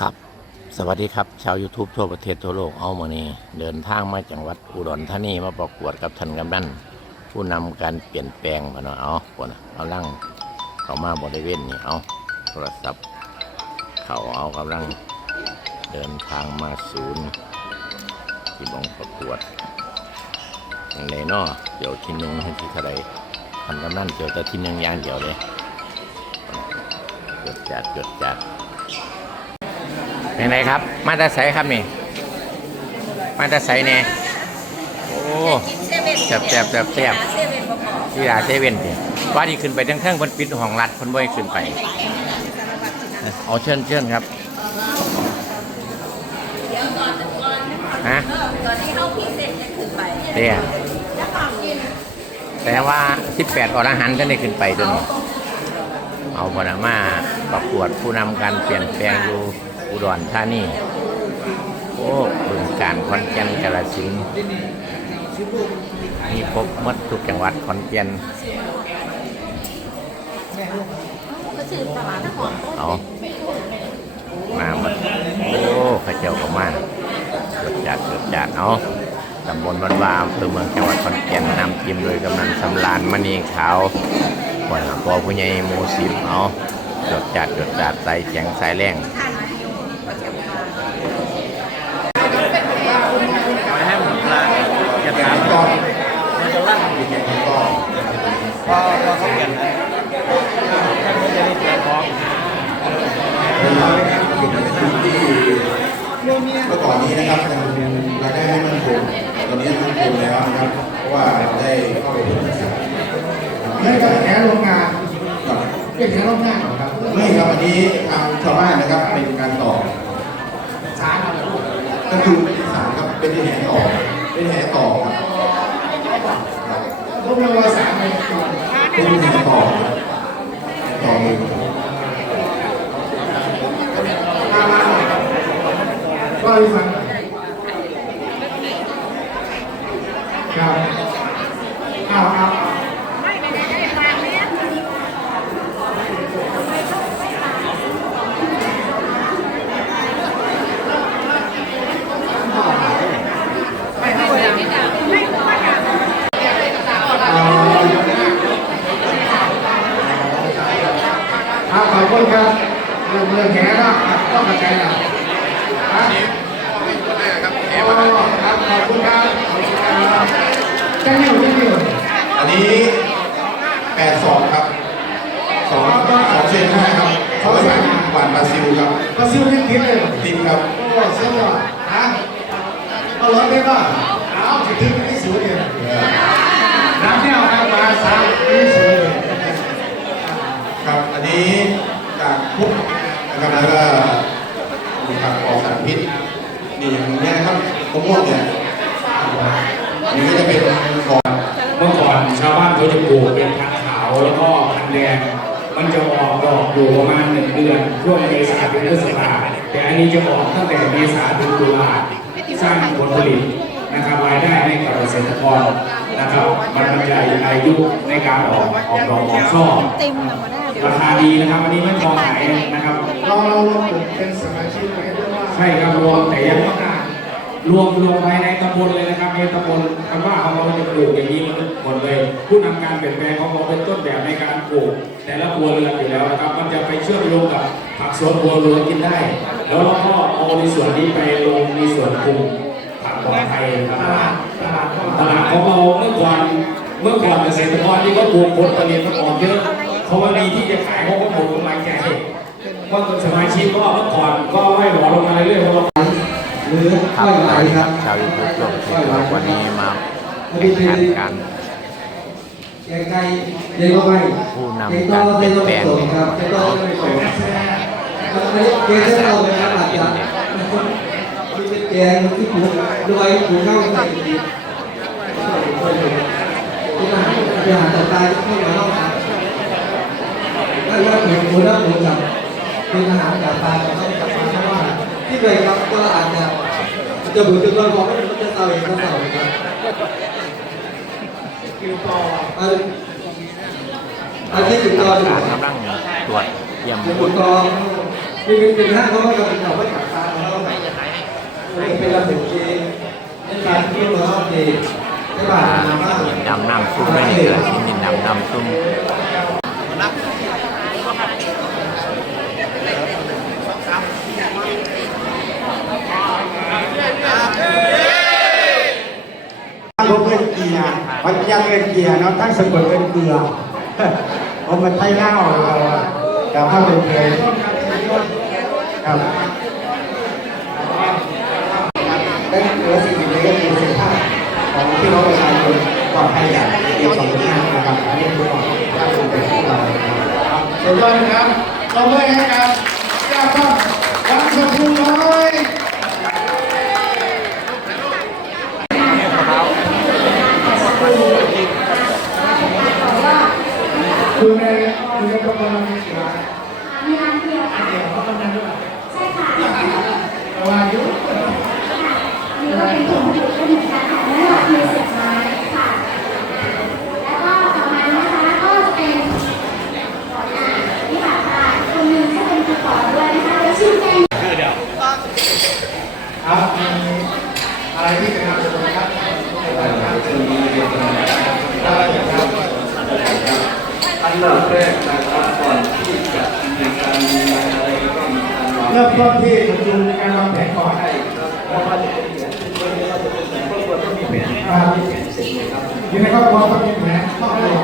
ครับ สวัสดีครับ ชาว YouTube ทั่วประเทศทั่วโลกเอามานี่เดินทางมาจังหวัดอุดรธานีมาประกวดกับท่านกำนันผู้นำการเปลี่ยนแปลงมาเนาะเอาปนเอาลังเขามาบริเวณนี่เอาโทรศัพท์ เขาเอากำลังเดินทางมาศูนย์ ที่บองประกวดอย่างไรเนาะเดี๋ยวทีนึงให้ที่เท่าไรท่านกำนันเดี๋ยวแต่ทีนึงอย่างเดียวเลยจดจัดจดจัด เป็นไงครับ มาตาใสครับนี่ มาตาใสเนี่ยโอ้แซ่บแซ่บแซ่บแซ่บที่ร้าเซเว่นเนี่ยว่าที่ขึ้นไปทั้งเทิงๆเพิ่นปิดห้องรัดเพิ่นบ่ให้ขึ้นไป เอาเชิญเชิญครับฮะตอนที่เข้าพีเสร็จจะขึ้นไปดี๋ยแต่ว่า 18 อรหันต์ก็ได้ขึ้นไปตัวนี้เอาบนามาประกวดผู้นำการเปลี่ยนแปลงอยู่อุ ดรธานีโอ้บึงการขอนแก่นกาฬสินธุ์มีพบมดทุกจังหวัดขอนแก่นก็ชื่อตลาดนครเอามาหมดโอ้ข้าเจ้าก็มาเกิดจัดเกิดจัดเอาตำบลบ้านวาอำเภอเมืองจังหวัดขอนแก่นนำทีมโดยกำนันสำรานมณีขาวคนพอผู้ใหญ่หมูสิบเอาจดจัดจดจัดใส่แข็งใส่แรง ให้ผมลาจะถามก่อนมันจะลั่นอยู่ยังไงก็พอพอเขาเปลี่ยนนะท่านก็จะได้เตรียมพร้อมเมื่อก่อนนี้นะครับยังรายได้ไม่มั่นคงตอนนี้มั่นคงแล้วนะครับเพราะว่าได้เข้าไปศึกษาไม่ก็แค่โรงงานเป็นแค่โรงงานเหรอครับไม่ครับอันนี้ทางชาวบ้านนะครับเป็นการต่อสารอะไรลูกก็คือเป็นสารครับเป็นแหต่อ เป็นแหต่อครับพวกเราสารในเป็นแหต่อต่อมือก็ให้ฟังครับอ้าวอ้าว คุณครับเรื่องเรื่องแหนะต้องกระจายนะอะโอ้ครับขอบคุณครับขอบคุณครับแค่นี้แค่นี้อันนี้แปดสองครับสองสองเซนห้าครับเขาใส่หวานบราซิลครับก็ซื้อที่คิดเลยติดครับโอ้เสียหน่อยฮะเอารถได้ป่ะเอาถึงที่ไม่สวยเลยน้ำเนี่ยเอามาสามไม่สวยเลย ครับ อันนี้จากพุกนะครับแล้วก็มีการปลอดสารพิษนี่อย่างนี้นะครับ มะม่วงเนี่ยอันนี้ก็จะเป็นของเมื่อก่อนชาวบ้านเขาจะปลูกเป็นพันธุ์ขาวแล้วก็พันธุ์แดง มันจะออกดอกอยู่ประมาณหนึ่งเดือนช่วงเมษาถึงพฤษภาแต่อันนี้จะออกตั้งแต่เมษาถึงตุลาสร้างผลผลิตนะครับรายได้ให้กับเกษตรกรนะครับมันบรรยายอายุในการออกออกดอกออกช่อเต็มธรรมดาเดี๋ยวราคาดีนะครับอันนี้ไม่พอขายนะครับเราเราลงกลุ่มเป็นสมาชิกอะไรด้วยว่าใช่ครับรวมแต่ยังไม่นาน รวมรวมภายในตำบลเลยนะครับในตำบลคำว่าของเราจะปลูกอย่างนี้มันหมดเลย ผู้นำการเปลี่ยนแปลงของเราเป็นต้นแบบในการปลูก แต่ละครัวเรือนอยู่แล้วนะครับ มันจะไปเชื่อมโยงกับผักสวนครัวเรือนกินได้ แล้วเราก็เอาในส่วนนี้ไปลงในส่วนปรุงผักปลอดภัยครับตลาดตลาดตลาดของเราเมื่อก่อนเมื่อก่อนเกษตรกรที่เขาปลูกผลผลิตมันออกเยอะเขาว่าดีที่จะขายเขาก็ปลูกกำไรใจว่าสมาชิกก็เมื่อก่อนก็ให้หมอลงมาเรื่อยๆเพราะเรา หรือครัไม่บไหลครับชาวยูทูบทั่วประเทศครับวันนี้มาแข่งขันกันยังไงยังไงผู้นำการเปลี่ยนแปลงนี่ครับจะต้องไม่ส่งเกณฑ์เราเลยครับอาจจะแกงที่ผูกด้วยผูกเข้าใส่ดีที่อาหารอาหารต่อไปที่เราต้องการแล้วก็ถึงผูแล้วผูกับเป็นอาหารจากปลาเราต้องจับปลาเพราะว่าที่เคยครับก็อาจจะ จะบูดจนเราบอกว่ามันจะเต่าเองก็เต่าครับอันที่ถึงตอนการกำลังตรวจเยี่ยมบุกกองนี่เป็นเป็นห้างเขาก็จะเป็นแบบว่าจับตาของเราเป็นระเบียบจีนในการที่เราดีใช่ป่ะน้ำบ้างดินดำน้ำซุ่มไม่ได้เกิดชิ้นดินดำน้ำซุ่ม ผมเป็นเกียร์มันยังเป็นเกียร์เนาะทั้งสกุลเป็นเกลือผมมันไทยเล่าเราอะแต่ถ้าเป็นเพลงครับได้เหลือสิ่งนี้ก็คือสินค้าของพี่น้องประชาชนปลอดภัยจากเอกสองห้านะครับอันนี้คือของท่านเป็นของเรานะครับสุดยอดนะครับเราเมื่อให้กับเคุณในคุณในตำบลมีกี่ร้านมีร้านเดียวค่ะเดียวเขากำลังด้วยใช่ค่ะประมายุนี่ก็เป็นถุงผลิตภัณฑ์เหมือนกันค่วัดมีสิบไม้ค่ะ แล้วก็ต่อมานะคะก็จะเป็นอ่านี่ค่ะค่ะคนหนึ่งก็เป็นกระป๋อด้วยนะคะแล้วชื่อแจ้งครับมีอะไรที่เป็นงานสุดครับได้ครับ อันดับแรกนะครับก่อนที่จะมีการมีอะไรก็ต้องมีการวางเริ่มต้นที่ประชุมในการวางแผนก่อนให้ครับเพราะว่าจะเป็นอย่างที่คนนี้เราจะเป็นครอบครัวต้องมีแผนมีแผนสิ่งนะครับอยู่ในครอบครัวต้องมีแผนครอบครัว